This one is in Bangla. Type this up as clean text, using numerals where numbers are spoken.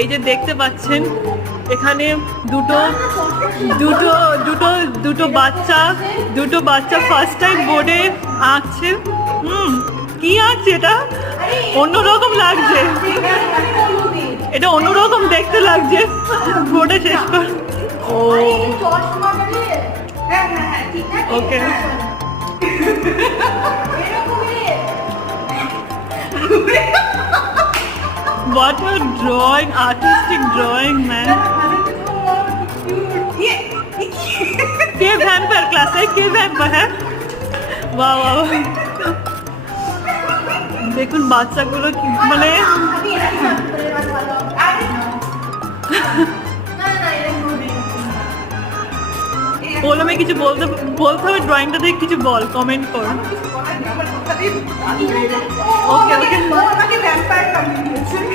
এই যে দেখতে পাচ্ছেন এখানে দুটো দুটো দুটো দুটো বাচ্চা ফার্স্ট টাইম বোর্ডে আঁকছে। কি আঁকছে এটা? অন্যরকম লাগছে, এটা অন্যরকম দেখতে লাগছে। বোর্ডে শেষ কর। ও ওকে, what a drawing, artistic drawing, man. Cave vampire class है, केव वैम्पायर है। वाह वाह, দেখুন বাচ্চাগুলো কি মানে বলো, আমি কিছু বলতে হবে ড্রয়িংটা দেখে কিছু বল, কমেন্ট কর। ওকে ওকে।